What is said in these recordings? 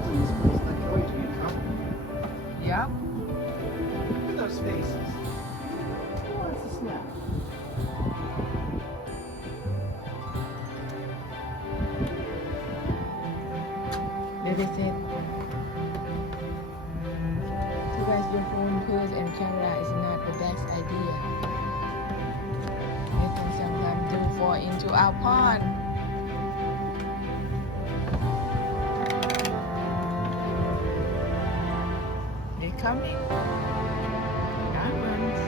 woods in this place like joy to your company. Yep. Look at those faces. Who wants a snack? That is it. So guys, your phone pose and camera is not the best idea. They can sometimes do fall into our pond. They're coming. Diamonds.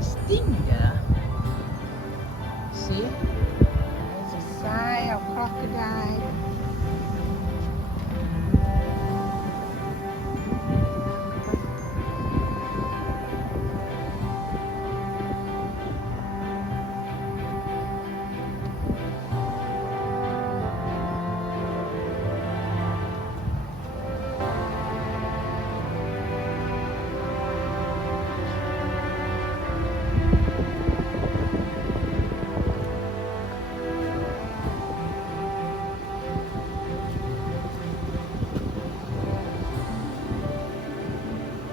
Stinger. See? There's a sign of crocodile.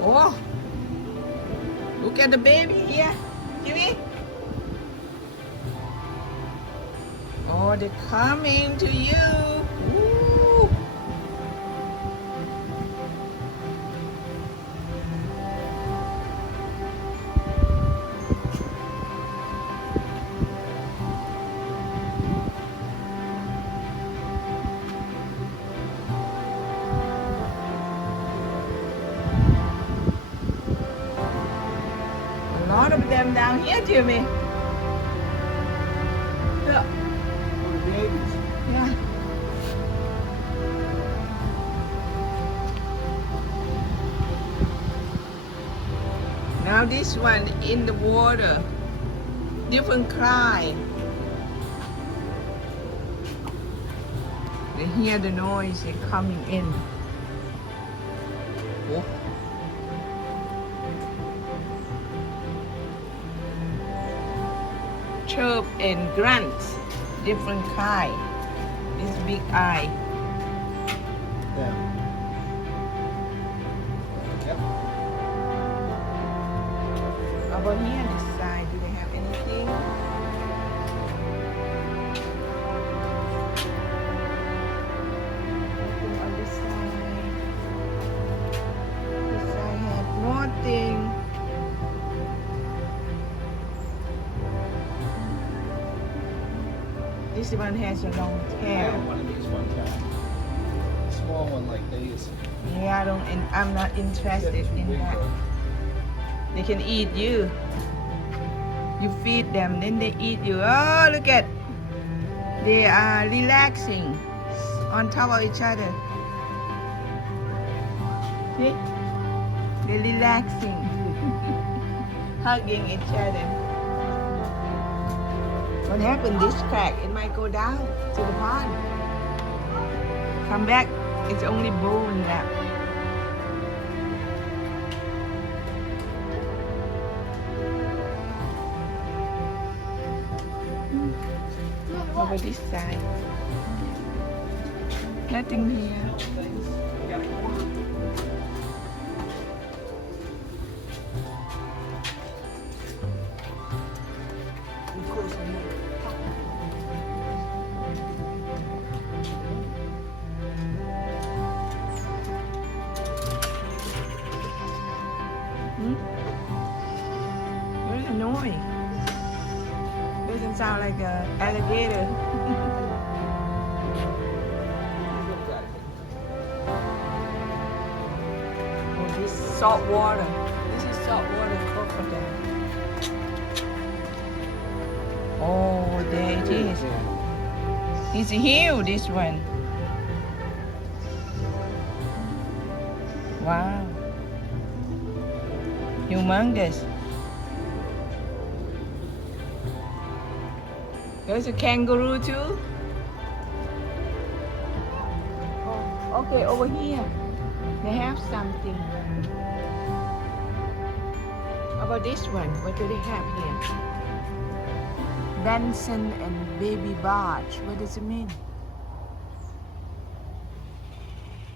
Oh, look at the baby here, Jimmy. Oh, they're coming to you. Woo. A lot of them down here, Jimmy. Look. Oh, the babies. Yeah. Now this one in the water, different cry. They hear the noise, they're coming in. Oh. Chirp and grunt, different kind. This big eye. Yeah. Yep. Over here on this side, do they have anything? Nothing on this side. This side had nothing. This one has a long I tail. had one of these one time. A small one like these. Yeah, I'm not interested They're too in big, that. though. They can eat you. You feed them, then they eat you. Oh, look at. They are relaxing on top of each other. See? They're relaxing. Hugging each other. What happened? This crack, it might go down to the pond. Come back, it's only bone left. Over this side. Nothing here. What is the noise? Doesn't sound like an alligator. Oh, this salt water. This is salt water crocodile. Oh, there it is. It's huge, this one. Wow. Humongous. There's a kangaroo too. Oh, okay, over here. They have something. How about this one? What do they have here? Benson and Baby Barge. What does it mean?